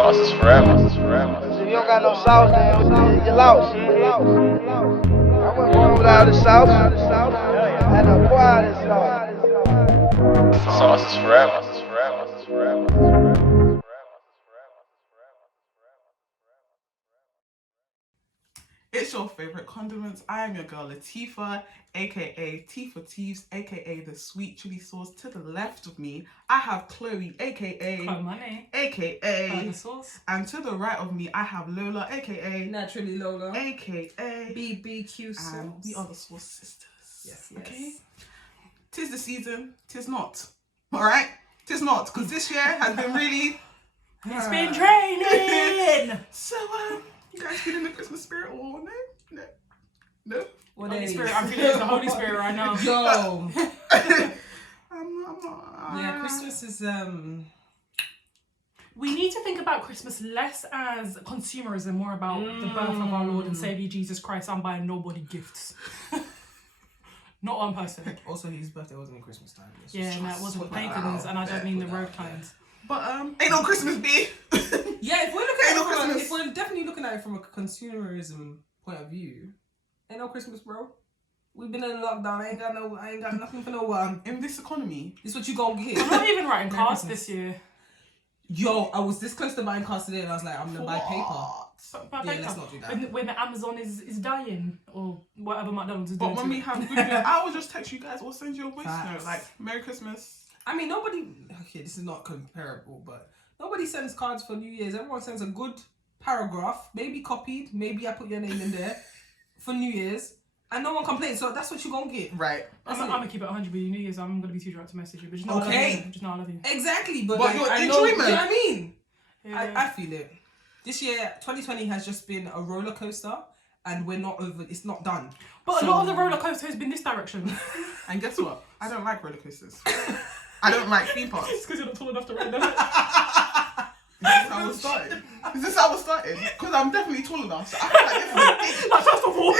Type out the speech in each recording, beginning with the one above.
Sauce is forever. If you don't got no sauce, then you're lost. I wouldn't go without the sauce. I had to acquire this sauce. Sauce is forever. It's your favorite condiments. I am your girl Latifah, aka T for Teeves, aka the sweet chili sauce. To the left of me, I have Chloe, aka Money, aka the sauce. And to the right of me, I have Lola, aka Naturally Lola, aka BBQ sauce. And we are the Sauce Sisters. Yes. Okay. Tis the season. Tis not. All right. Tis not, because this year has been really. It's been draining. So you guys feeling the Christmas spirit or no? What Holy is? Spirit, I'm feeling the Holy Spirit right now. Yo. I'm not. Yeah, Christmas is We need to think about Christmas less as consumerism, more about the birth of our Lord and Saviour Jesus Christ. I'm buying nobody gifts. Not one person. Also, his birthday wasn't in Christmas time. Yeah, no, it wasn't pagans, and I don't mean the road kinds. But ain't no Christmas be. Yeah, if we're looking at Ain't no it from Christmas. if we're definitely looking at it from a consumerism point of view, ain't no Christmas, bro. We've been in lockdown. I ain't got nothing for no one. In this economy, This what you gonna get? I'm not even writing Merry cards Christmas. this year. Yo, I was this close to buying cards today, and I was like, I'm gonna buy paper. But Yeah, let's not do that. when the Amazon is dying, or whatever McDonald's is doing. but when to we it. have good news, I will just text you guys or send you a voice note Facts. like Merry Christmas. I mean, nobody. Okay, this is not comparable, but nobody sends cards for New Year's. Everyone sends a good paragraph, maybe copied, maybe I put your name in there for New Year's, and no one complains. So that's what you're gonna get. Right. I'm gonna keep it 100 with you. New Year's, I'm gonna be too drunk to message you, but just know I love Okay. you. Just know I love you. Exactly, but But like, your I know, enjoyment. you know what I mean? Yeah. I feel it. This year, 2020 has just been a roller coaster, and we're not over. It's not done. But So- a lot of the roller coaster has been this direction. And guess what? I don't like roller coasters. I don't like theme parks. It's because you're not tall enough to ride them. Is this how we're starting? Is this how we're starting? Because I'm definitely tall enough. So I feel like this is a Like, first of all,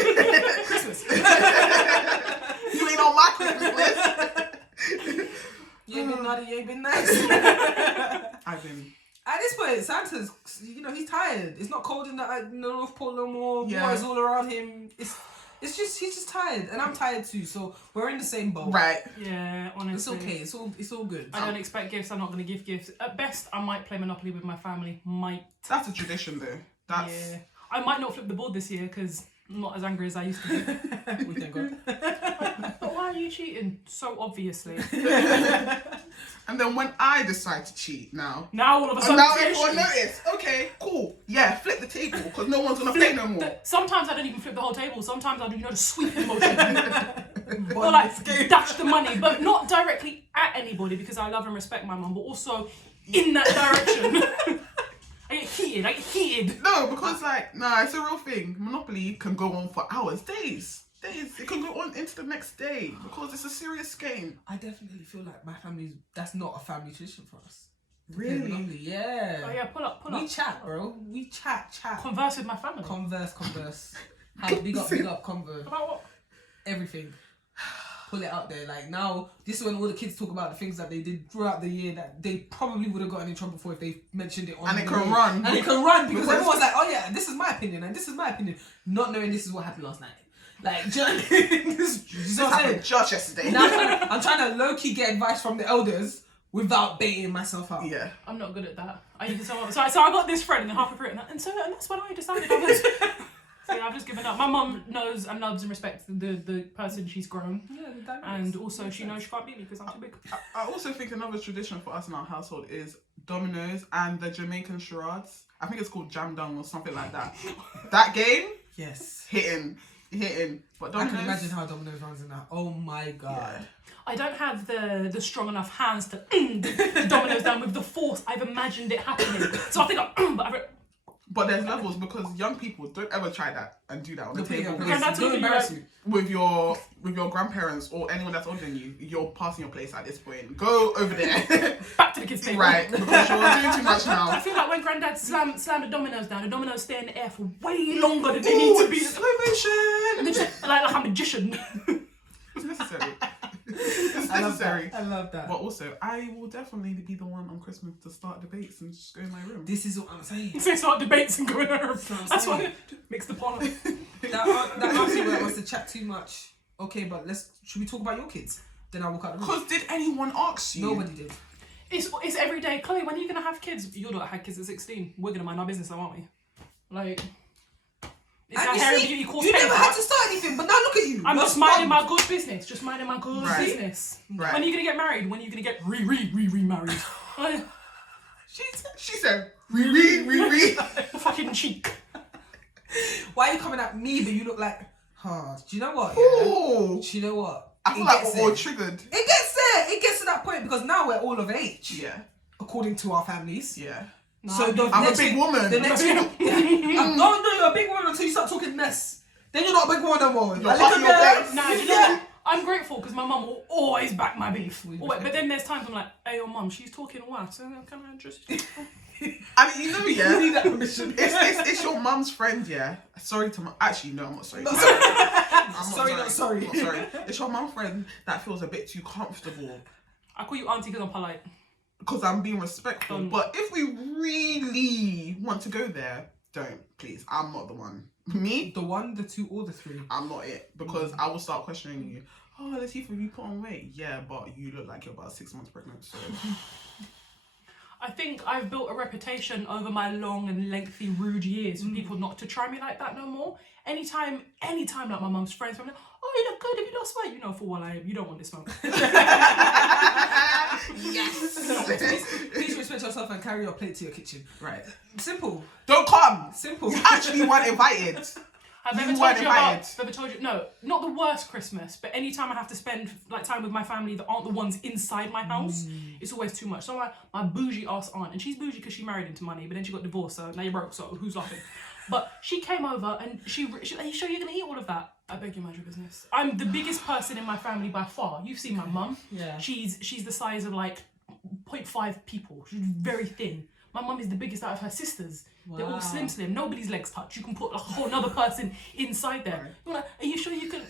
Christmas. You ain't on my Christmas list. You ain't been naughty, you ain't been nice. I've been. At this point, Santa's, he's tired. It's not cold in the North Pole no more. Yeah. Water's all around him. It's just he's just tired, and I'm tired too. So we're in the same boat. Right. yeah, It's honestly. okay. It's all good. I don't expect gifts. I'm not going to give gifts. At best, I might play Monopoly with my family. Might. That's a tradition though. That's. Yeah. I might not flip the board this year because I'm not as angry as I used to be. We thank God. But why are you cheating? So obviously. And then when I decide to cheat now. Now all of a sudden. Now it's everyone an issue. notice. Okay, cool. Yeah, flip the table because no one's gonna play no more. Sometimes I don't even flip the whole table. Sometimes I do, the sweeping motion. Or like dash the money, but not directly at anybody because I love and respect my mum, but also in that direction. I get heated. No, because it's a real thing. Monopoly can go on for hours, days. It can go on into the next day because it's a serious game. I definitely feel like my family's. That's not a family tradition for us. Really? Yeah. Oh yeah, pull up. We chat, bro. We chat. Converse with my family. Converse. Big up, converse. About what? Everything. Pull it out there. Like now, this is when all the kids talk about the things that they did throughout the year that they probably would have gotten in trouble for if they mentioned it on And the it can radio. run. And it can run because everyone's like, oh yeah, this is my opinion and this is my opinion, not knowing this is what happened last night. Like, do you know what I mean? This happened just yesterday. Now I'm trying to low-key get advice from the elders without baiting myself out. Yeah. I'm not good at that. So I got this friend and halfway through it, and that's when I decided I was. So yeah, I've just given up. My mum knows and loves and respects the person she's grown, Yeah, and also she knows she can't beat me because I'm too big. I also think another tradition for us in our household is dominoes and the Jamaican charades. I think it's called Jam Dung or something like that. That game, Yes. hitting. But I dominoes, can imagine how Domino's runs in that. Oh my god. Yeah. I don't have the strong enough hands to the dominoes down with the force I've imagined it happening. So I think But there's levels because young people don't ever try that and do that on the table Don't embarrass you. with your grandparents or anyone that's older than you. You're passing your place at this point. Go over there. back to the kids' table. Right, because you're doing too much I now. feel like when Granddad slammed the dominoes down, the dominoes stay in the air for way longer than they need to be. Slow motion. And they're just like a magician. It's necessary. It's necessary. I love that. But also, I will definitely be the one on Christmas to start debates and just go in my room. This is what I'm saying. So start debates and go in her room. That's what mix the parlor. That auntie where wants to chat too much. Okay, but should we talk about your kids? Then I'll walk out the room. Because did anyone ask you? Nobody did. It's every day. Chloe, when are you gonna have kids? You're not had kids at 16. We're gonna mind our business, now, aren't we? Like, it's And that you hair see, beauty course. you never had to start anything, but now look at you. I'm You're just minding smart. my good business. Just minding my good business. Right. When are you gonna get married? When are you gonna get remarried? She said, re. Fucking cheek. Why are you coming at me, but you look like, do you know what? Ooh. Do you know what? I feel It like gets we're all there. triggered. It gets there. It gets to that point because now we're all of age. Yeah. According to our families. Yeah. So I'm a big woman. The next thing, no, you're a big woman until you start talking mess. Then you're not a big woman no more. You're up in your face. Nah, you know what? I'm grateful because my mum will always back my beef. But then there's times I'm like, hey, your mum, she's talking what? So can I just... I mean, you know, yeah. You need that permission. It's your mum's friend, yeah. Sorry to actually, no, I'm not sorry. Not I'm sorry, not sorry. I'm not sorry. It's your mum's friend that feels a bit too comfortable. I call you auntie because I'm polite. Because I'm being respectful. But if we really want to go there, don't, please. I'm not the one. Me? The one, the two, or the three. I'm not it. Because I will start questioning you. Oh, Latifah, you put on weight? Yeah, but you look like you're about 6 months pregnant, so... I think I've built a reputation over my long and lengthy rude years for people not to try me like that no more. Anytime like my mum's friends, I'm like, oh, you look good, have you lost weight? You know for what you don't want this smoke. Yes! Please respect yourself and carry your plate to your kitchen. Right. Simple. Don't come! Simple. You actually weren't invited. Have I You ever weren't told you about? invited. Have I ever told you? No, not the worst Christmas, but anytime I have to spend like time with my family that aren't the ones inside my house, it's always too much. So my bougie ass aunt, and she's bougie because she married into money, but then she got divorced, so now you're broke. So who's laughing? But she came over and she are you sure you're gonna eat all of that? I beg you, mind your business. I'm the biggest person in my family by far. You've seen my mum. Yeah. She's the size of like 0.5 people. She's very thin. My mum is the biggest out of her sisters. Wow. They're all slim. Nobody's legs touch. You can put a whole another person inside there. Right. You're like, are you sure you can?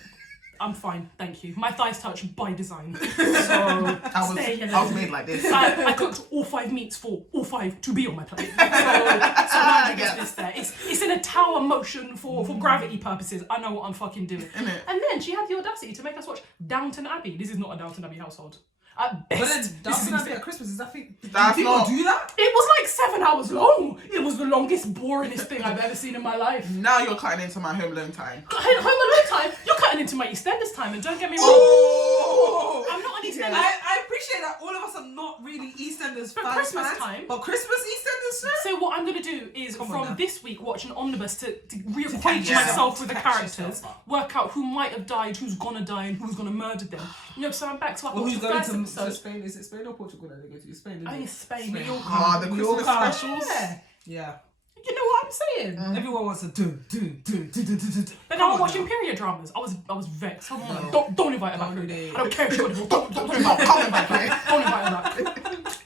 I'm fine, thank you. My thighs touch by design. So I was made like this. I cooked all 5 meats for all 5 to be on my plate. So mind your business there. It's in a tower motion for gravity purposes. I know what I'm fucking doing. And then she had the audacity to make us watch Downton Abbey. This is not a Downton Abbey household. At best, But then Downton Abbey at Christmas, is that thing? That's Do people not- do that? it was like 7 hours long. It was the longest, boringest thing I've ever seen in my life. Now you're cutting into my home alone time. Home Alone time, you're cutting into my EastEnders time, and don't get me wrong. Oh! I'm not an EastEnders. I appreciate that all of us are not really EastEnders But fans. Christmas time. But Christmas EastEnders, sir? So what I'm going to do is Come on from now. this week watch an omnibus to reacquaint catch myself with the catch characters, yourself up. work out who might have died, who's gonna die, and who's gonna murder them. You know, so I'm back. So I Well, watched who's the going first to episode. Spain? Is it Spain or Portugal that they go to? Spain, I isn't think it? it's Spain. Spain. Mallorca. Ah, the Christmas Mallorca. specials. Yeah. Yeah. You know what I'm saying? Everyone wants to do. But now I'm watching period dramas. I was vexed. Don't invite her back. Don't do that. I don't care if she got divorced. Don't invite her back. Don't invite her back.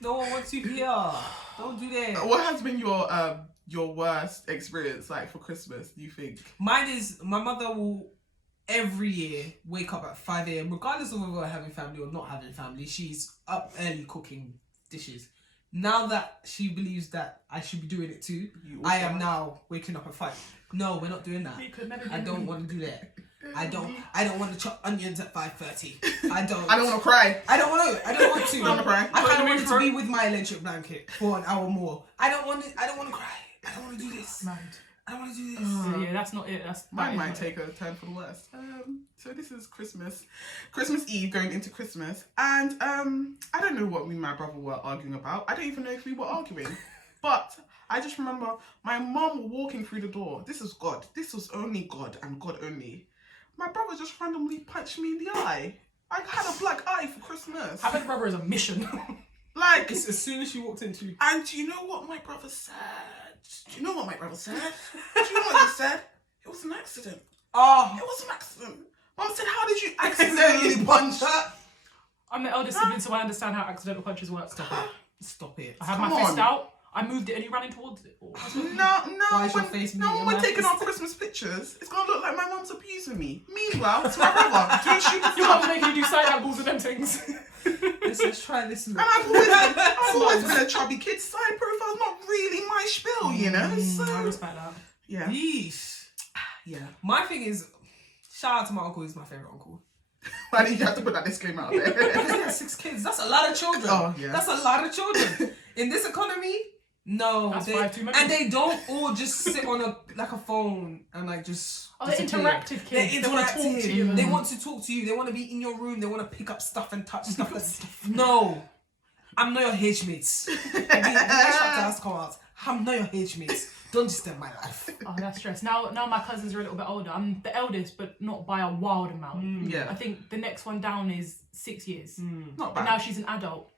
No one wants you here. Don't do that. What has been your worst experience like for Christmas, do you think? Mine is my mother will every year wake up at 5 a.m. regardless of whether we're having family or not having family. She's up early cooking dishes. Now that she believes that I should be doing it too, I am now waking up at 5. No, we're not doing that. I don't want to do that. I don't want to chop onions at 5:30. I don't want to cry. I don't want to. I kind of want to be with my electric blanket for an hour more. I don't want to cry. I don't want to do this. I don't want to do this. Yeah, that's not it. Mine might take a turn for the worst. So this is Christmas Eve going into Christmas, and I don't know what me and my brother were arguing about. I don't even know if we were arguing, but I just remember my mum walking through the door. This is God. This was only God and God only. My brother just randomly punched me in the eye. I had a black eye for Christmas. Having a brother is a mission. Like, It's as soon as she walked into. and do you know what my brother said? Do you know what my brother said? Do you know what he said? It was an accident. Oh, It was an accident. Mum said, how did you accidentally punch her? I'm the eldest sibling, so I understand how accidental punches work. stop it. I have Come my fist on. out. I moved it and he ran in towards it. Why is your face no, meeting when my taking face? our Christmas pictures, it's gonna look like my mum's abusing me. Meanwhile, it's my brother doing stupid Your stuff. mum's making you do side angles and them things. Let's try this look. And I've always been a chubby kid. Side profile's not really my spiel, you know. So I respect that. yeah, Yeesh. yeah. My thing is, shout out to my uncle. He's my favourite uncle. Why did you have to put that disclaimer out there? Because he has 6 kids. That's a lot of children. Oh, yeah. That's a lot of children. In this economy, no. That's 5 too many. And they don't all just sit on a phone and like just. Oh, they're disappear. interactive kids. They're They want to talk to interactive. you. They want to talk to you. They want to be in your room. They want to pick up stuff and touch stuff. No. I'm not your H mates. The next chapter has to come out. I'm not your H mates. Don't disturb my life. Oh, that's stress. Now my cousins are a little bit older. I'm the eldest, but not by a wild amount. Yeah. I think the next one down is 6 years. Not And bad. now she's an adult.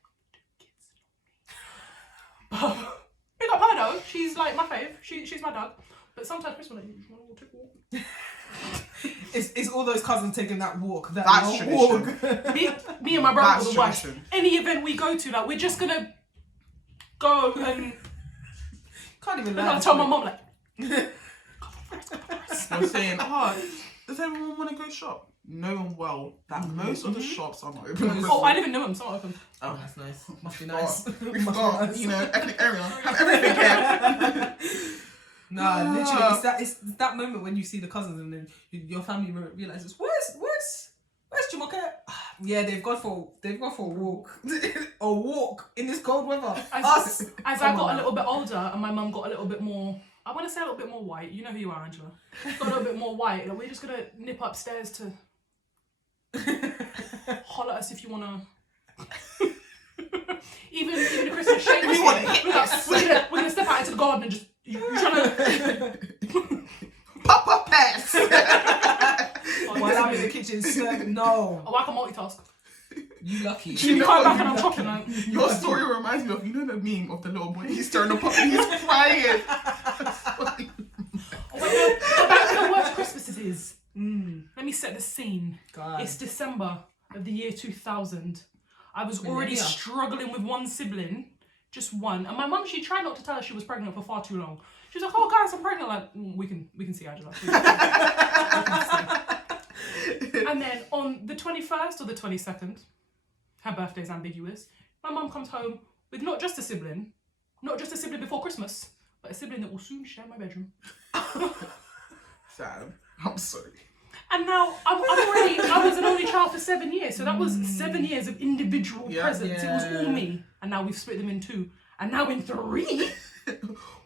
Big up her though. She's like my fave. She's my dog. But sometimes Chris will like, you want to take a walk? It's all those cousins taking that walk. That That's long tradition. walk. Me and my brother That's are the worst. tradition. Any event we go to, like we're just gonna go and Can't even I'll lie. tell my mum like, You're saying, does everyone want to go shop? Knowing well that most of the shops are not open. oh, I live in Newham, so open. Oh, that's nice. Must be nice. We've got, you know, ethnic area. Have everything here. Nah, literally, it's that moment when you see the cousins and then your family realizes, where's Jumoke? Yeah, they've gone for a walk. A walk in this cold weather. As I got a little bit older and my mum got a little bit more, I want to say a little bit more white. You know who you are, Angela. Got a little bit more white. Like, we're just gonna nip upstairs to holler at us if you wanna. even the Christmas shake. If you want to hit us. We're gonna step out into the garden and just you trying to. Papa pass. While I'm in the kitchen, no. Oh, I can multitask. You lucky. You come back and I'm chopping like. Your story reminds me of, you know, the meme of the little boy. He's stirring up and he's crying. Oh, wait, no, back to the worst Christmases is. Let me set the scene. God. It's December of the year 2000. I was already Millennia. struggling with one sibling, just one. And my mum, she tried not to tell us she was pregnant for far too long. She was like, "Oh, guys, I'm pregnant." Like, we can see Angela. We can see. And then on the 21st or the 22nd, her birthday's ambiguous. My mum comes home with not just a sibling before Christmas, but a sibling that will soon share my bedroom. Sad. I'm sorry. And now I was an only child for 7 years, so that was 7 years of individual presents. It was all me, and now we've split them in 2, and now in 3.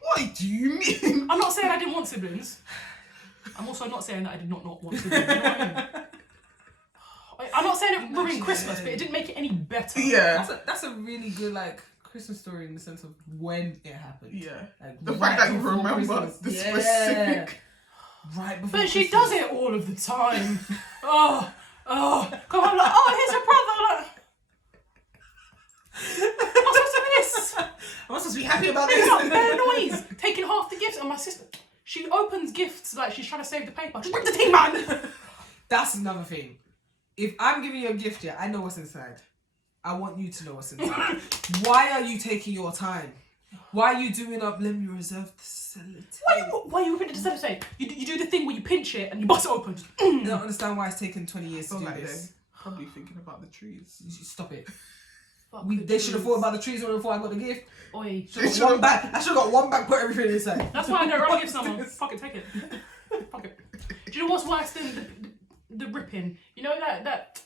What do you mean? I'm not saying I didn't want siblings. I'm also not saying that I did not want siblings. You know what I mean? I'm not saying it ruined Christmas, but it didn't make it any better. Yeah. That's a really good Christmas story in the sense of when it happened. Yeah. Like, The right fact that you before remember Christmas. the Yeah. specific. Right before But she Christmas. does it all of the time. Oh, come on, like, oh, here's your brother. Like, what's supposed to be this? I'm supposed to be happy about Making this. up bare noise, taking half the gifts, and my sister, she opens gifts like she's trying to save the paper. Just bring the thing, man. That's another thing. If I'm giving you a gift, I know what's inside. I want you to know what's inside. Why are you taking your time? Why are you doing up? Let me reserve the sellotape. Why are you ripping it to sellotape? You do the thing where you pinch it and you bust it open. I don't understand why it's taken 20 years to feel do like this. they're probably thinking about the trees. You should stop it. Fuck They should have thought about the trees before I got the gift. Oi. I should have got one bag, put everything inside. That's why I don't really give someone. Fuck it, take it. Fuck it. Do you know what's worse than the ripping? You know that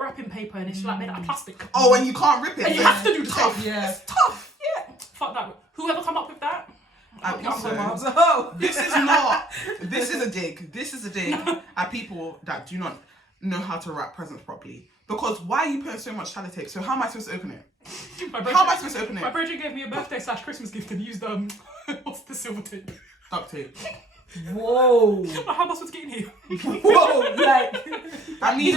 wrapping paper and it's like made out of plastic. Oh, and you can't rip it. And you have to do the tough. thing. Yeah. It's tough. Yeah. Fuck that. Whoever come up with that. I'm Yeah, sorry. Oh. This is not. This is a dig. This is a dig at people that do not know how to wrap presents properly. Because why are you putting so much sellotape? So how am I supposed to open it? How am I supposed to open My it? brother gave me a birthday/Christmas gift and used what's the silver tape? Duct tape. Whoa. Like, how am I supposed to get in here? Whoa. Like. I mean,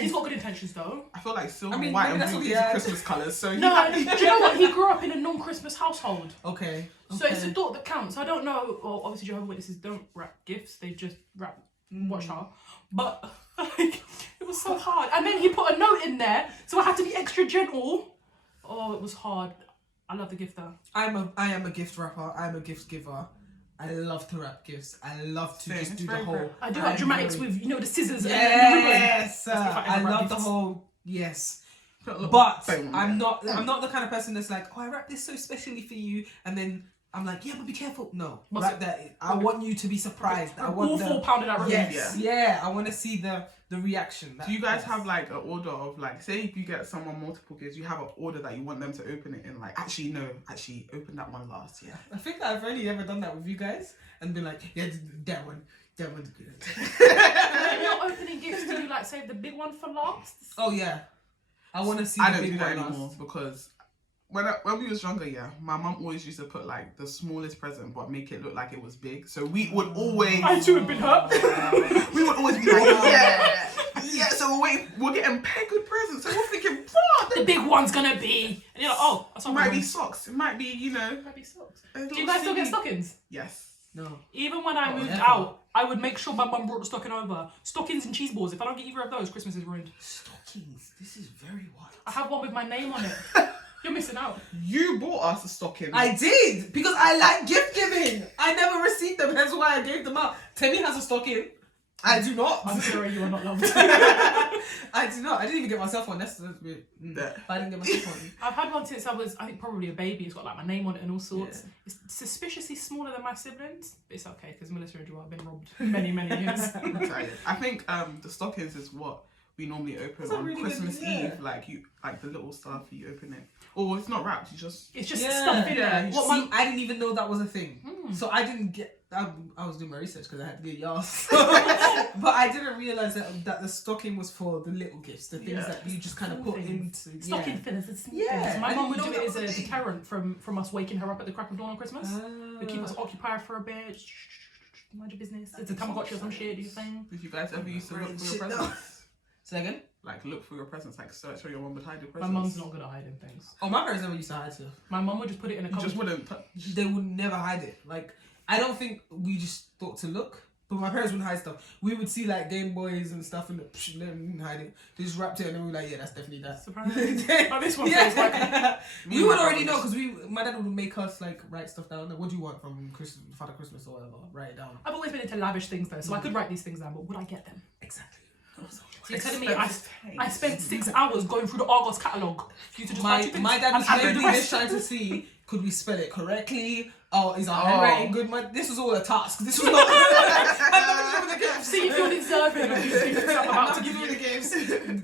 He's got good intentions though. I feel like silver, I mean, white, maybe and that's blue what- is yeah. Christmas colours. So No, do you know what? He grew up in a non-Christmas household. Okay. So it's the thought that counts. I don't know. Well, obviously, Jehovah's Witnesses don't wrap gifts; they just wrap watchtower. But like, it was so hard. And then he put a note in there, so I had to be extra gentle. Oh, it was hard. I love the gifter. I am a gift wrapper. I'm a gift giver. I love to wrap gifts. I love to just do the whole. I do like dramatics with the scissors. Yes, and the ribbon. I love the whole. Yes, But but I'm not the kind of person that's like, oh, I wrapped this so specially for you, and then I'm like, yeah, but be careful. No, wrap that. I want you to be surprised. I want all 4 pounded out ribbon. Yes, yeah. I want to see the reaction. Do you guys have like an order of like, say if you get someone multiple gifts, you have an order that you want them to open it in? Like, actually open that one last. Yeah. I think I've only ever done that with you guys and been like, yeah, that one's good. When you're opening gifts, do you like save the big one for last? Oh yeah, I want to see. I the don't big do that one anymore last. because when we was younger, yeah, my mum always used to put like the smallest present but make it look like it was big. So we would always. I too have been hurt. We would always be like, yeah. So we're getting paid good presents. So we're thinking, The big one's gonna be, and you're like, oh, that's it not might wrong. be socks. It might be, It might be socks. a Do you guys still get little stockings? Yes. No. Even when I moved never. out, I would make sure my mum brought the stocking over. Stockings and cheese balls. If I don't get either of those, Christmas is ruined. Stockings. This is very wild. I have one with my name on it. You're missing out. You bought us a stocking. I did because I like gift giving. I never received them. That's why I gave them out. Temmie has a stocking. I do not. I'm sorry, you are not loved. I do not. I didn't even get myself one. That's weird. I didn't get myself one. I've had one since I was, I think, probably a baby. It's got like my name on it and all sorts. Yeah. It's suspiciously smaller than my siblings, but it's okay because Melissa and Joel have been robbed many, many years. I'm tired. I think the stockings is what we normally open That's a on really Christmas good- yeah. Eve. Like the little stuff, you open it. Or it's not wrapped. You just. It's just Yeah. stuff in Yeah. there. You What See, my, I didn't even know that was a thing. Hmm. So I didn't get. I was doing my research because I had to get yours. But I didn't realize that the stocking was for the little gifts, the things that you just kind of Small put things. into. Stocking fillers, it's small Yeah, things. My I mum would didn't do know it as that a was a thing. deterrent from us waking her up at the crack of dawn on Christmas. It keep us occupied for a bit. Mind your business. It's a Tamagotchi or some shit, do you think? Did you guys ever used to look for your Shit, no. presents? Say again? Like look for your presents, like search where your mum would hide your My presents. mum's not good at hiding things. Oh, my parents never used to hide stuff. My mum would just put it in a You cupboard. just wouldn't. They would never hide it. Like, I don't think we just thought to look. But my parents wouldn't hide stuff. We would see like Game Boys and stuff and they didn't hide it. They just wrapped it and then we were like, yeah, that's definitely that. Surprise. But this one feels like We and would my already know brothers- because my dad would make us like write stuff down. Like, what do you want from Father Christmas or whatever? Write it down. I've always been into lavish things though, so I could write these things down, but would I get them? Exactly. So you're telling me I spent 6 hours going through the Argos catalogue for you to just buy two things? My dad was And I read literally the just rest. trying to see could we spell it correctly. Oh, is our handwriting good? This was all a task. This was not. I'm not giving the See if you're deserving of these things I'm about to give you. the gifts.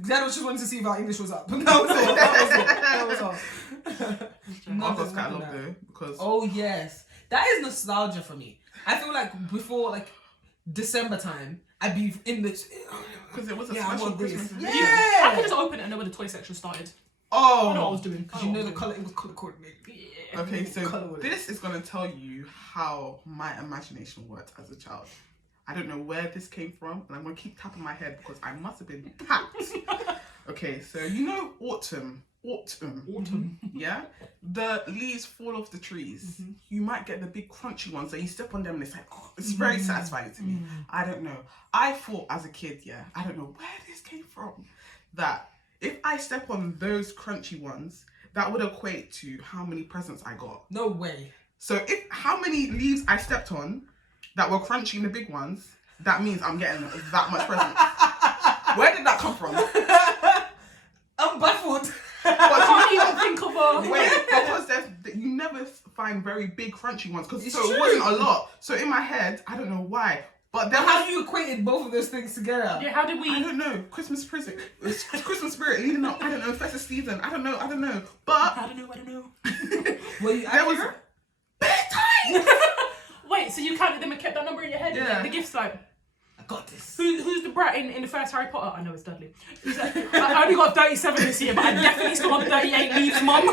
Dad was just wanting to see if our English was up. That was all. That was all. Argos catalogue though, because Oh yes, that is nostalgia for me. I feel like before like December time, I'd be in this. it was a Yeah, I special want this. Christmas. Yeah. video. I could just open it and know where the toy section started. I know what I was Oh. doing. Because you know the color, it was color coordinated. Yeah. Okay, so Colourway. this is gonna tell you how my imagination worked as a child. I don't know where this came from, and I'm gonna keep tapping my head because I must have been tapped. Okay, so you know autumn, yeah? The leaves fall off the trees. You might get the big crunchy ones and you step on them and it's like, oh, it's very satisfying to me. I don't know. I thought as a kid, yeah, I don't know where this came from, that if I step on those crunchy ones, that would equate to how many presents I got. No way. So if how many leaves I stepped on that were crunchy in the big ones, that means I'm getting that much presents. Where did that come from? I'm baffled. I can't even think of a... Wait, because you never find very big crunchy ones, because It's so it true. wasn't a lot. So in my head, I don't know why, but then How you equated both of those things together? Yeah, how did we... I don't know, Christmas spirit, Christmas leading up. I don't know, festive season. I don't know, but I don't know. Were you there was accurate? Wait, so you counted them and kept that number in your head? Yeah. The gift's like... I got this. Who's the brat in the first Harry Potter? I know it's Dudley. He's like, I only got 37 this year, but I definitely still got 38 leaves, mum.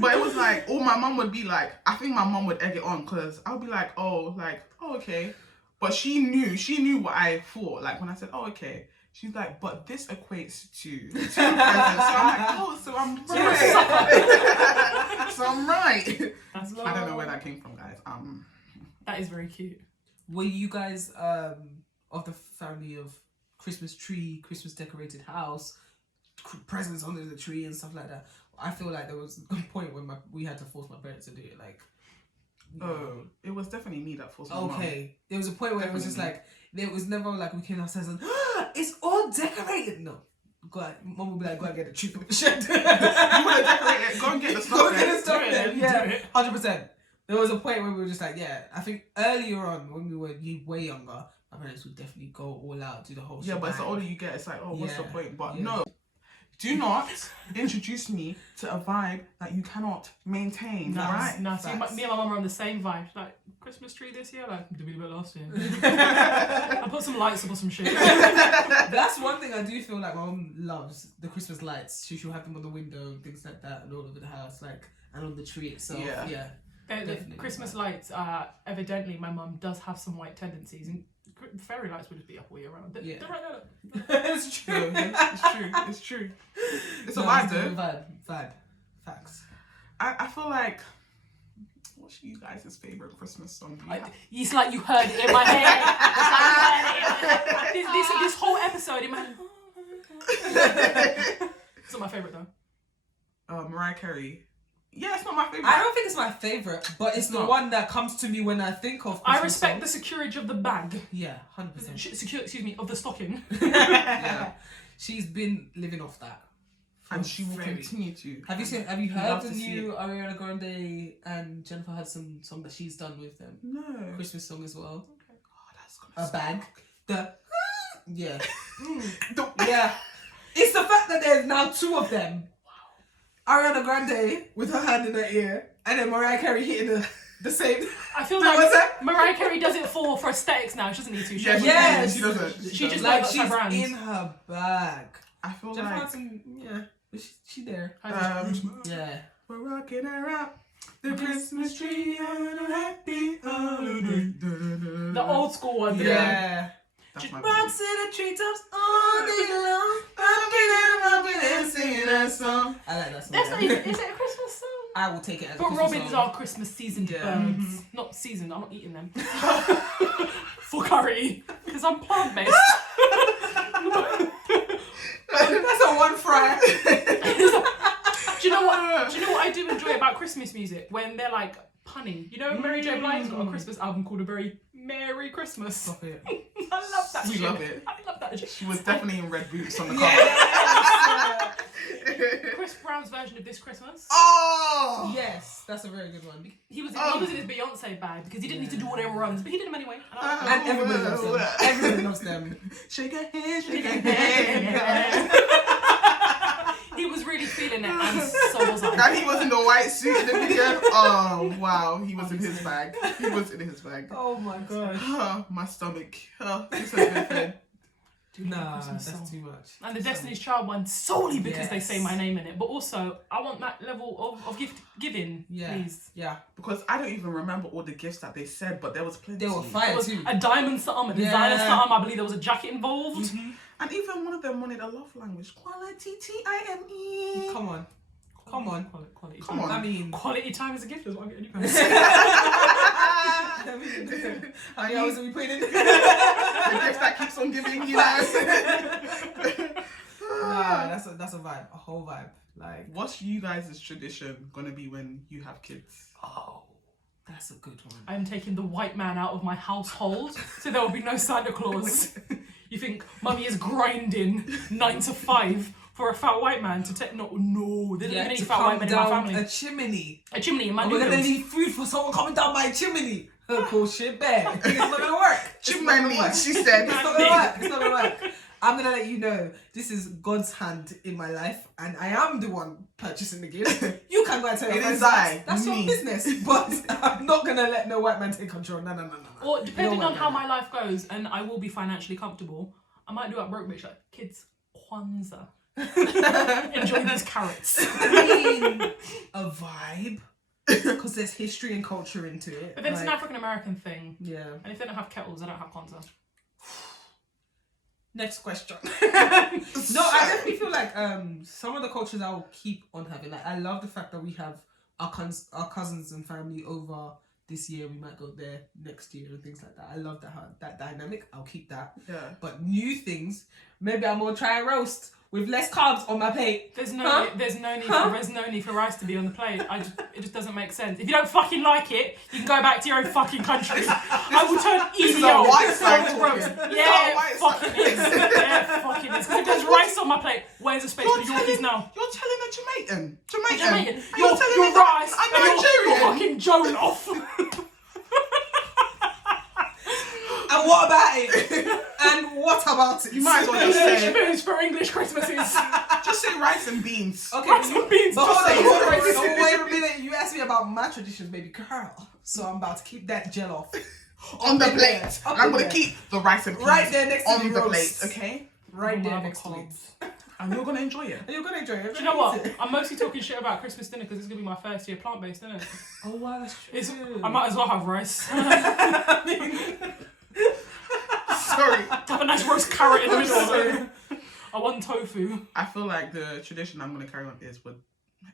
But it was like, or my mum would be like, I think my mum would egg it on, because I would be like, oh, okay. But she knew what I thought. Like when I said, oh, okay. She's like, but this equates to 2 presents. So I'm like, oh, so I'm right. So I'm right. That's I don't know where that came from, guys. That is very cute. Were you guys of the family of Christmas tree, Christmas decorated house, presents under the tree and stuff like that? I feel like there was a point when we had to force my parents to do it. Like, Oh, it was definitely me that forced my mum. okay. There was a point where it was just like, there was never like we came outside and it's all decorated. No. Mum would be like, go and get the tree from the shed. You want to decorate it? Go and get the stuff. Go and get the stuff Do then. it. Yeah, 100%. There was a point where we were just like, yeah. I think earlier on when we were way younger, my parents would definitely go all out, do the whole Yeah, but it's the shebang. older you get, it's like, oh, what's the point? But Yeah. no, do not introduce me to a vibe that you cannot maintain. No, Alright? no. See, Facts. me and my mum are on the same vibe. Like, Christmas tree this year? Like, did we do it last year? I put some lights up or some shit. That's one thing I do feel like my mum loves, the Christmas lights. She'll have them on the window and things like that and all over the house, like, and on the tree itself. Yeah. The Definitely. Christmas lights, evidently my mum does have some white tendencies, and fairy lights would just be up all year round. They're right there. It's true. It's true. It's a No, vibe it's though. Vibe. Facts. I feel like, what's you guys' favourite Christmas song? It's like you heard it in my head. This whole episode in my head. It's not my favourite though. Mariah Carey. Yeah, it's not my favourite. I don't think it's my favourite, but it's the not. one that comes to me when I think of Christmas I respect songs. the security of the bag. Yeah, 100%. Excuse me, of the stocking. Yeah. She's been living off that. And she will Very- continue to. Have you heard Love the to see new Ariana Grande and Jennifer Hudson song that she's done with them? No. Christmas song as well. Oh, that's gonna A bag. The yeah. The- Yeah. It's the fact that there's now two of them. Ariana Grande with her hand in her ear, and then Mariah Carey hitting the same. I feel That like was it? Mariah Carey does it for aesthetics now. She doesn't need to. She Yeah, doesn't Yes. she doesn't. She just Like likes her she's brand. in her bag. I feel Jennifer like Hudson, yeah, but she there. Yeah. we're rocking around the Christmas tree on a happy holiday. The old school one. Yeah. That's my Rocks in the treetops all day long. rocking and singing that song. I like that song. That's not even. Is it a Christmas song? I will take it as a But Christmas robins song. are Christmas seasoned Yeah. birds. Not seasoned. I'm not eating them. For curry, because I'm plant based. That's a one fry. Do you know what? Do you know what I do enjoy about Christmas music? When they're like punning. You know, Mary J. Blige's got a Christmas album called A Very Merry Christmas. Stop it. I love that We shit. love it. I love that shit. She was definitely in red boots on the cover. Yes. Chris Brown's version of This Christmas. Oh! Yes, that's a very good one. He was in his Beyonce bag because he didn't need to do all them runs, but he did them anyway. And everybody loves them. Everybody loves them. Shake a hand, shake a hand. He was really feeling it, and so was I. And he was in the white suit in the video. Oh, wow. He was in his bag. He was in his bag. Oh my gosh. Oh, my stomach. Oh, this has been fed. Nah, Christmas that's song. too much. And the Destiny's Child one solely because they Yes. say my name in it, but also I want that level of gift giving, Yeah. please. Yeah. Because I don't even remember all the gifts that they said, but there was plenty. They were There fire was too. a diamond something, a designer Yeah. something. I believe there was a jacket involved. Mhm. And even one of them wanted a love language. Quality Time. Come on. Come on. Quality Come time. on. I mean, Quality time is a gift, is what I'm getting you guys. how many hours are we putting in? The gift that keeps on giving, you know. Nah, that's a vibe, a whole vibe. Like, What's you guys' tradition gonna be when you have kids? oh, that's a good one. I'm taking the white man out of my household, so there will be no Santa Claus. You think mummy is grinding 9 to 5 for a fat white man to take? No, there's Yeah, even to any fat white come men in my down family. a chimney. A chimney in my And we're gonna noodles. leave food for someone coming down my chimney. Cool shit, bad. It's not gonna work. It's not gonna Chimney, work. she said. It's not gonna work. It's not gonna work. I'm gonna let you know this is God's hand in my life, and I am the one purchasing the gift. You can go and tell your It friends is I, That's me. your business, but I'm not gonna let no white man take control. No. Or depending No on one how like my life goes, and I will be financially comfortable, I might do a broke bitch like kids Kwanzaa. Enjoy these carrots. I mean, a vibe, because there's history and culture into it. But then it's an like, African American thing, yeah. and if they don't have kettles, they don't have Kwanzaa. Next question. No, I definitely feel like some of the cultures I'll keep on having. Like, I love the fact that we have our cousins and family over this year we might go there next year and things like that. I love that dynamic. I'll keep that. Yeah. But new things, maybe I'm gonna try and roast with less carbs on my plate. There's no need for rice to be on the plate. It just doesn't make sense. If you don't fucking like it, you can go back to your own fucking country. I will turn This is EO. a white side Roast. talking. Yeah, it fucking is. Yeah, fucking is. Because if there's rice on my plate, where's the space for Yorkies now? You're telling a Jamaican. Jamaican. And you're telling me You're rice. I'm and Nigerian. You're fucking Jolof. And what about it? And what about it? You might as well just English say, foods for English Christmases. just say rice and beans. Okay, Rice and beans. but Just say hold on, rice so and beans. wait a minute. You asked me about my tradition, baby girl. So I'm about to keep that gel off. On the Up in plate. there. Up I'm in going there. to keep the rice and peas Right there next to on the roast. plate, okay? Right there Love next to it. carbs. And you're going to enjoy it. And you're gonna enjoy it. Do you know what? I'm mostly talking shit about Christmas dinner because it's going to be my first year plant-based, isn't it? Oh wow, that's true. I might as well have rice. Sorry. Have a nice roast carrot in the middle. I want tofu. I feel like the tradition I'm going to carry on is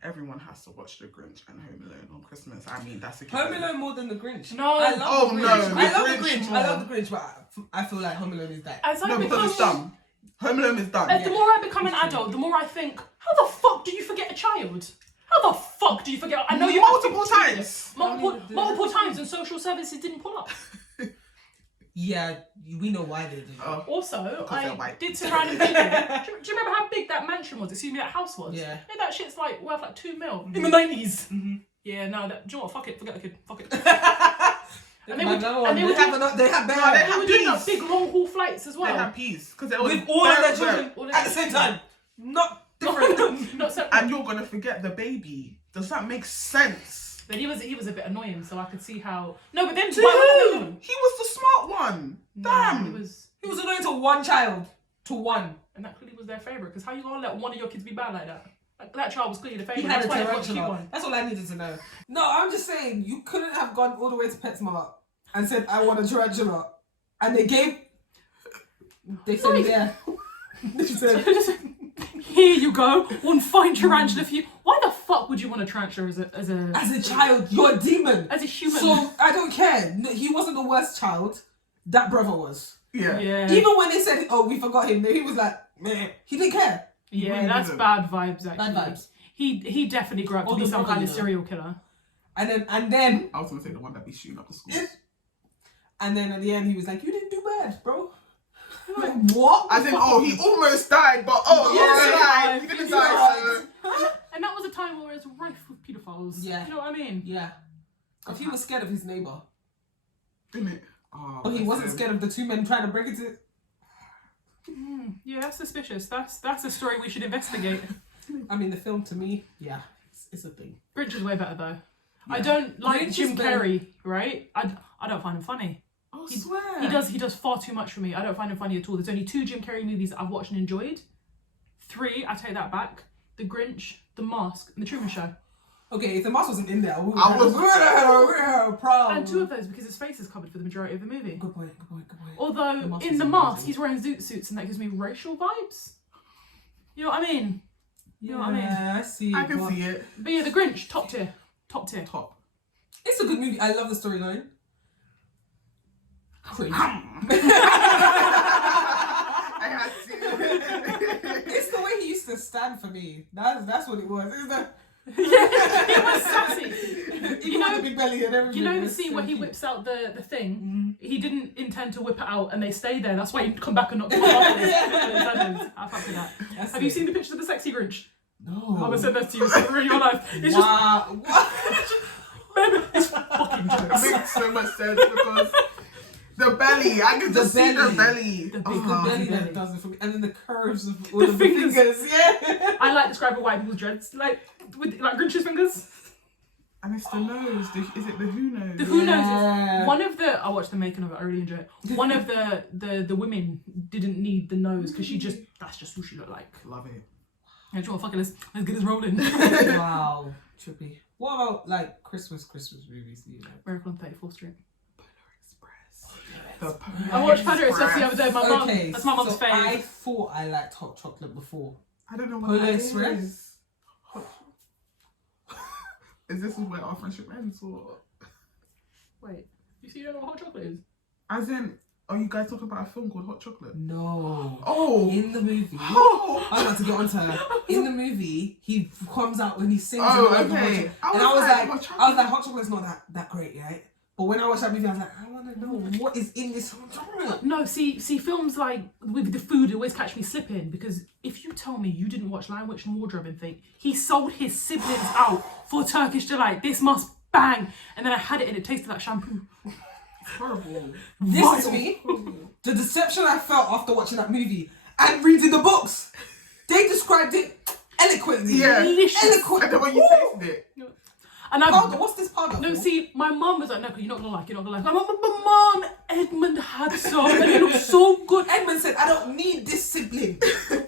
everyone has to watch The Grinch and Home Alone on Christmas. I mean, that's a Home given. Alone more than the Grinch. No. I love Oh, the no, Grinch. the I love Grinch the Grinch. more. I love the Grinch, but I feel like Home Alone is that. As I No, because it's become, dumb. Home Alone is done. the more I become an adult, the more I think, how the fuck do you forget a child? How the fuck do you forget? I know you Multiple times. Multiple times, and social services didn't pull up. Yeah, we know why they did. Oh. Also, Because they're I white. did some random thinking. Do you remember how big that mansion was? Excuse me, that house was? Yeah. That shit's like worth like $2 million in the 90s. Mm-hmm. Yeah, no, do you know what? Fuck it, forget the kid. Fuck it. They they would- have and they would they have No, bear. they They were doing peas. like big long haul flights as They well. have peas. Because they always with all of their very children All of at the their same time. Not different. Not so. And you're going to forget the baby. Does that make sense? But he was a bit annoying, so I could see how. No, but then Dude, why would they he was the smart one. Damn. He was, He was annoying to one child. To one. and that clearly was their favorite. Because how you gonna let one of your kids be bad like that? Like, that child was clearly the favorite. He had That's a why they got the cute tarantula. one. That's all I needed to know. No, I'm just saying, you couldn't have gone all the way to PetSmart and said, I want a tarantula. And they said, yeah. They said, Here you go, one fine tarantula for you. Why the fuck would you want a tarantula as as a child, you're a demon. a human? So, I don't care. He wasn't the worst child. That brother was. Yeah. yeah, Even when they said, oh, we forgot him, he was like, meh. He didn't care. yeah, really that's didn't. bad vibes actually. Bad vibes. He definitely grew up to Or be the some brother, kind of you know. serial killer. And then I was going to say the one that be shooting up the school. at the end, he was like, you didn't do bad, bro. I'm like, what? As in, oh, he almost died, but Yeah, you didn't he die. died. And that was a time where it was rife with pedophiles. Yeah. You know what I mean? Yeah. If he was scared of his neighbor. Didn't it? Oh, But he bless wasn't him. scared of the two men trying to break into. Yeah, that's suspicious. That's a story we should investigate. I mean, the film to me, yeah, it's a thing. Grinch is way better though. I don't like Grinch Jim is better. Carrey, right? I don't find him funny. Oh, swear. He does far too much for me. I don't find him funny at all. There's only 2 Jim Carrey movies that I've watched and enjoyed. 3, I take that back. The Grinch, The Mask, and The Truman Show. Okay, if the mask wasn't in there, we would I have was- a problem. And 2 of those because his face is covered for the majority of the movie. Good point. The Although Mask in is The Mask amazing. he's wearing zoot suits and that gives me racial vibes. You know what I mean? You know what I mean? Yeah, I see. I can but see it. But yeah, The Grinch, top tier. Top tier. Top. It's a good movie. I love the storyline. Cringe. I had to. It's the way he used to stand for me. That's what it was. It's the Yeah, he was sassy. you know the big belly and everything. You know the It's scene so where he cute. whips out the thing? He didn't intend to whip it out and they stay there. That's why he come back and not come afterwards. I fuck with that. That's Have you it. seen the picture of the sexy Grinch? No. I'm gonna send that to you. It's ruin your life. It's Wow. What? just, baby, it's fucking It jokes. makes so much sense because the belly, I can The just see her belly. belly. The big The belly belly. that does it for me, and then the curves of all The of the fingers. fingers. Yeah. I like describing white people's dreads, like with like Grinch's fingers. And it's the nose. Is it the who knows? The who knows Yeah. is one of the. I watched the making of it. I really enjoy it. One of the women didn't need the nose because that's just who she looked like. Love it. Yeah, do you know what? Fuck it, let's get this rolling. Wow. Trippy. What about like Christmas movies? Do you like? Miracle on 34th Street. The I watched Polar Express the other day. My mum. Okay, That's my mum's so I fave. thought I liked hot chocolate before. I don't know what Polar that Express? is. Is this where our friendship ends or? Wait, you don't know what hot chocolate is? As in, are you guys talking about a film called Hot Chocolate? No. Oh. In the movie. Oh. I want to get onto her. In the movie, he comes out when he sings. Oh, and okay. I was like, hot chocolate is not that great, right? But when I watched that movie, I was like, I want to know what is in this hot chocolate. No, see, films like with the food always catch me slipping, because if you tell me you didn't watch Lion, Witch and Wardrobe and think he sold his siblings out for Turkish delight, this must bang, and then I had it and it tasted like shampoo. It's horrible. This is me. The deception I felt after watching that movie and reading the books. They described it eloquently. Yeah. Delicious. And then when you tasted it. And I Powder, what's this powder? No, for? see, my mum was like, no, you're not gonna like it, I'm like, Mum, Edmund had some, and it looked so good. Edmund said, I don't need this sibling.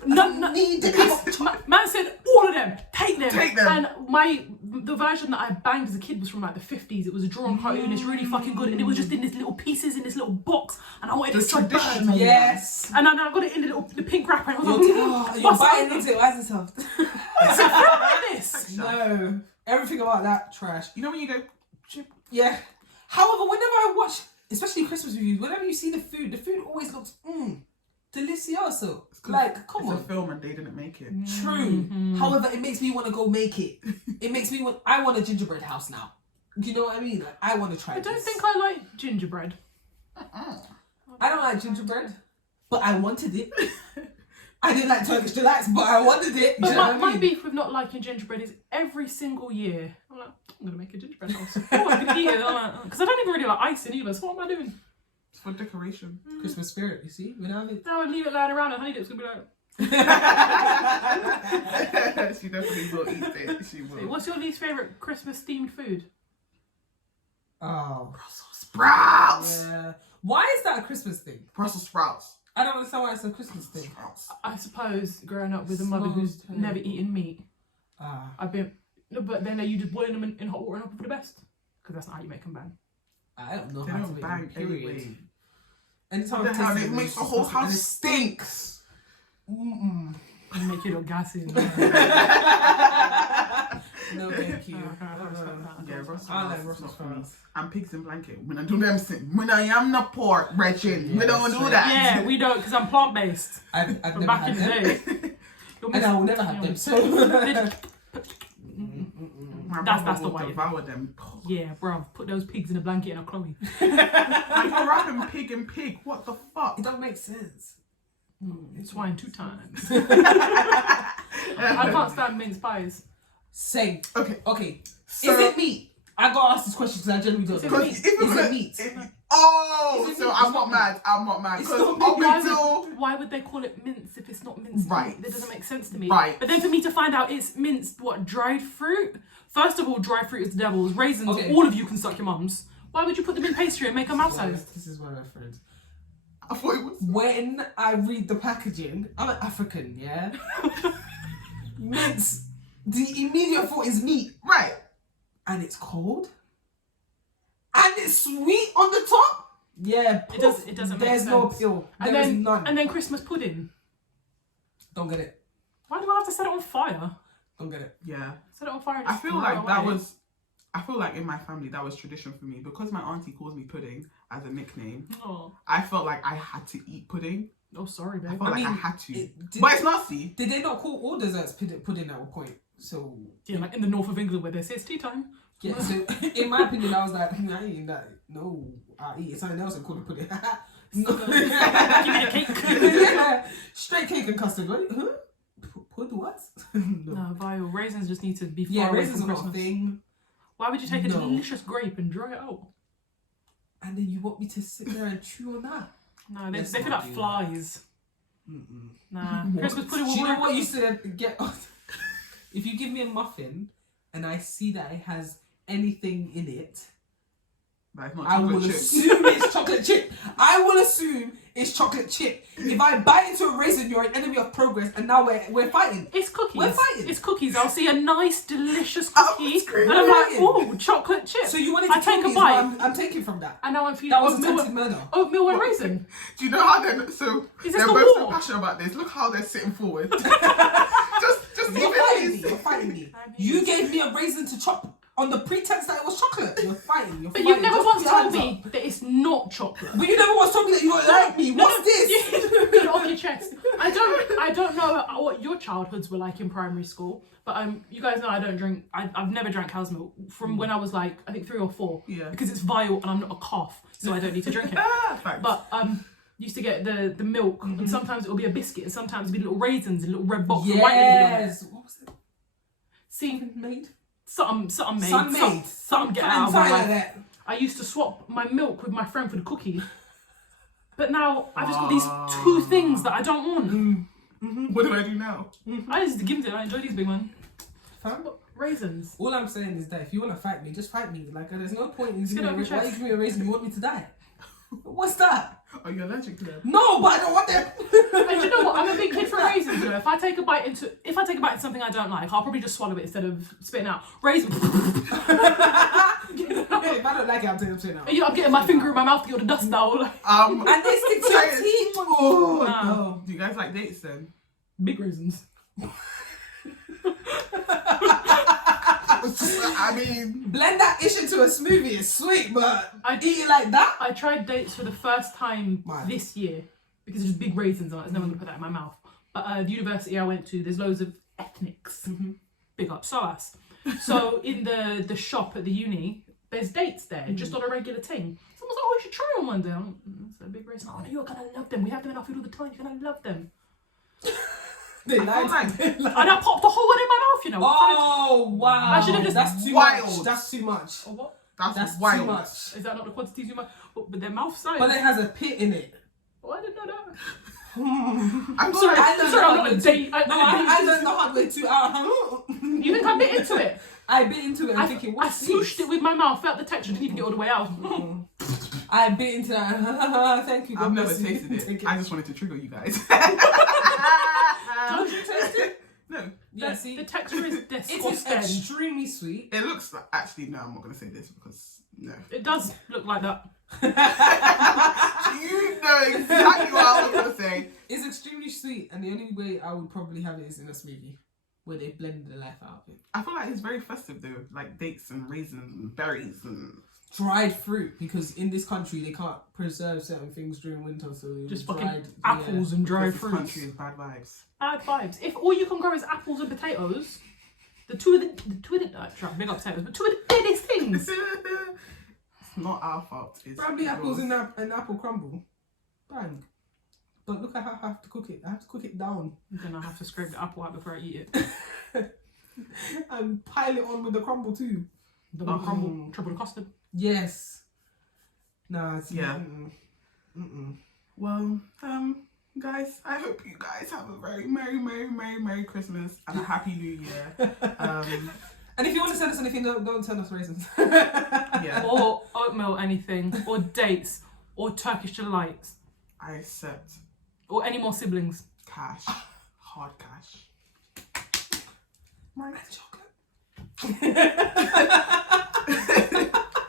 No, need this. Man said, all of them, take them. Take them. And the version that I banged as a kid was from like the 50s. It was a drawn cartoon, it's really fucking good, and it was just in this little pieces, in this little box, and I wanted it so bad. Traditional. Yes. And then I got it in the pink wrapper, and I was like, You're biting into it. Why is it soft? what's wrong with this? No. Everything about that, trash. You know when you go, chip. Yeah. However, whenever I watch, especially Christmas reviews, whenever you see the food always looks delicioso. Like, come It's on. a film and they didn't make it. True. However, it makes me want to go make it. It makes me want. I want a gingerbread house now. You know what I mean? Like, I want to try. I don't this. think I like gingerbread. I don't like gingerbread, but I wanted it. I didn't like Turkish delights, but I wanted it. But Do you know what I my mean? beef with not liking gingerbread is every single year I'm like, I'm gonna make a gingerbread house. Oh, I'm gonna eat it. Because I don't even really like icing either. So what am I doing? It's for decoration. Christmas spirit, you see? Without it. Now I leave it lying around and honey dip's gonna be like. She definitely will eat it. She will. What's your least favourite Christmas themed food? Oh. Brussels sprouts. Yeah. Why is that a Christmas thing? Brussels sprouts. I don't understand why it's a Christmas thing. Sprouts. I suppose growing up with a mother who's Smells never terrible. eaten meat, Ah. I've been. No, but then are you just boiling them in hot water and hoping for the best? Because that's not how you make them bang. I don't know They how to don't make bang them, period. anyway. Anytime What I've the hell? tasted It them, makes it's the whole disgusting. And house it stinks. Mm-mm. You make it look gassy. No, thank you. Yeah, Brussels I like sprouts. Brussels Not for me. sprouts. And pigs in blanket. When I do them, when I am not pork, Gretchen. Yeah, we don't that's do true. that. Yeah, we don't, because I'm plant based. I've From never back had in the them. day. And I will never have them. So. My That's brother the will way. devour them. Yeah, bruv, put those pigs in a blanket and a Chloe. I'm rapping pig and pig. What the fuck? It don't make sense. Swine 2 times. I can't stand mince pies. Same. Okay. Okay. So- Is it meat? I gotta ask this question because I generally don't know. Is Is it meat? it meat? Oh, Is it so meat? I'm It's not not mad. I'm not mad. It's Because not up meat. until Why would they call it mince if it's not minced Right. meat? That doesn't make sense to me. Right. But then for me to find out it's minced, dried fruit? First of all, dried fruit is the devil's. Raisins, Okay. all of you can suck your mums. Why would you put them in pastry and make them mouse sized? This is one of my friends. I thought it was. When I read the packaging, I'm an African, yeah? Mince. The immediate thought is meat. Right. And it's cold. And it's sweet on the top. Yeah, It doesn't make There's sense. no appeal. And There is then, none. and then Christmas pudding. Don't get it. Why do I have to set it on fire? Don't get it. Yeah. Set it on fire and I just feel throw like it that away. was. I feel like in my family that was tradition for me because my auntie calls me pudding as a nickname. Oh, I felt like I had to eat pudding. oh sorry, I babe. felt I like I mean, had to. Did, But it's nasty. did they not call all desserts pudding at one point? So Yeah, like in the north of England where they say it's tea time. yeah. So in my opinion, I was like, I ain't eating that. No, I eat something else and call it pudding. No. Give me the cake. Yeah. Straight cake and custard. Right? Huh? Put what? No. No, vile. Raisins just need to be far Yeah, away raisins from are not a Christmas. thing. Why would you take a No. delicious grape and dry it out? And then you want me to sit there and chew on that? No, they Let's feel not like do flies. Mm-mm. Nah, What? Christmas pudding Do will you know work. what you said? Get on. If you give me a muffin and I see that it has anything in it, Like not I will chocolate chips. assume it's chocolate chip. I will assume it's chocolate chip. If I bite into a raisin, you're an enemy of progress, and now we're fighting. It's cookies. We're fighting. It's cookies. I'll see a nice, delicious Oh, cookie, scream. and I'm like, Fighting. ooh, chocolate chip. So you wanted I to kill take me? a is what bite, I'm taking from that. and now I'm feeling That was oatmeal, attempted murder. oatmeal and raisin. Do you know how they're so? Is this They're the both so war? passionate about this. Look how they're sitting forward. just You're even fighting me. these- You're fighting me. I'm You here. gave me a raisin to chop on the pretense that it was chocolate. You're fighting You're But funny. you've never Just once put your told hands me up. that it's not chocolate. But you never once told me that you don't like me. What's this? Get it off your chest. I don't know what your childhoods were like in primary school, but you guys know I don't drink. I've never drank cow's milk from when I was like I think 3 or 4. Yeah. Because it's vile and I'm not a cough, so I don't need to drink it. Thanks. But used to get the milk, and sometimes it would be a biscuit, and sometimes it'd be little raisins in a little red box with white lady on it. Yes. What was it? See, Made? something made. Sun-made. Something get out of my Like life. that. I used to swap my milk with my friend for the cookie. But now I've just got these 2 things that I don't want. What do I do now? I just give them. I enjoy these big ones. Fam? Raisins. All I'm saying is that if you want to fight me, just fight me. Like, there's no point in Get giving me it a off raisin. your Why you chest. give me a raisin? You want me to die? What's that? Are you allergic to them? No, but I don't want them. And you know what? I'm a big kid for raisins. You know, if I take a bite into something I don't like, I'll probably just swallow it instead of spitting out raisins. If I don't like it, I'm taking it out. You know, I'm getting my finger in my mouth to get the dust out. And they stick to your teeth. Oh, Nah. no. Do you guys like dates then? Big raisins. I mean, Blend that ish into a smoothie. It's sweet, but I eat it like that? I tried dates for the first time Man. this year because there's just big raisins on it. I was never gonna put that in my mouth. But the university I went to, there's loads of ethnics. Big up Sauce. So in the shop at the uni, there's dates there, just on a regular thing. Someone's like, oh, you should try on one day. It's a big raisin. Oh, no, you're gonna love them. We have them in our food all the time. You're gonna love them. They lied. And I popped the whole one in my mouth, you know. Oh, wow. I should have just- That's too Wild. much. That's too much. Oh, what? that's That's wild. too much. Is that not the quantities you might? But their mouth size. But it has a pit in it. Oh, I didn't know that. I'm Sorry, sorry. I learned sorry, the I'm hard not a way date. I learned the hard way too. You think I bit into it? I bit into it and thinking, I what's smooshed this? it with my mouth, felt the texture, didn't even get all the way out. I bit into that. Thank you. God I've never bless you. tasted Take it. I just wanted to trigger you guys. Don't you taste it? No. Yeah, The see, texture is it is disgusting. extremely sweet. It looks like, actually, no, I'm not going to say this because, no. It does look like that. You know exactly what I was going to say. It's extremely sweet, and the only way I would probably have it is in a smoothie, where they blend the life out of it. I feel like it's very festive though, like dates and raisins and berries and... Dried fruit, because in this country they can't preserve certain things during winter, so it Just was fucking dried, apples and dried This fruits. country is bad vibes. Bad vibes. If all you can grow is apples and potatoes, the two of the big up potatoes, but 2 of the deadest things. It's not our fault. It's Probably apples yours. and apple crumble. Bang. But look at how I have to cook it. I have to cook it down Then I have to scrape the apple out before I eat it. and pile it on with the crumble too. Double crumble, triple the custard. Yes. Nah, it's Yeah. Mm-mm. Well, guys, I hope you guys have a very merry Christmas and a happy New Year. And if you want to send us anything, don't send us raisins. Yeah, Or oatmeal, anything. Or dates. Or Turkish delights. I accept Or any more siblings. cash, hard cash. And chocolate.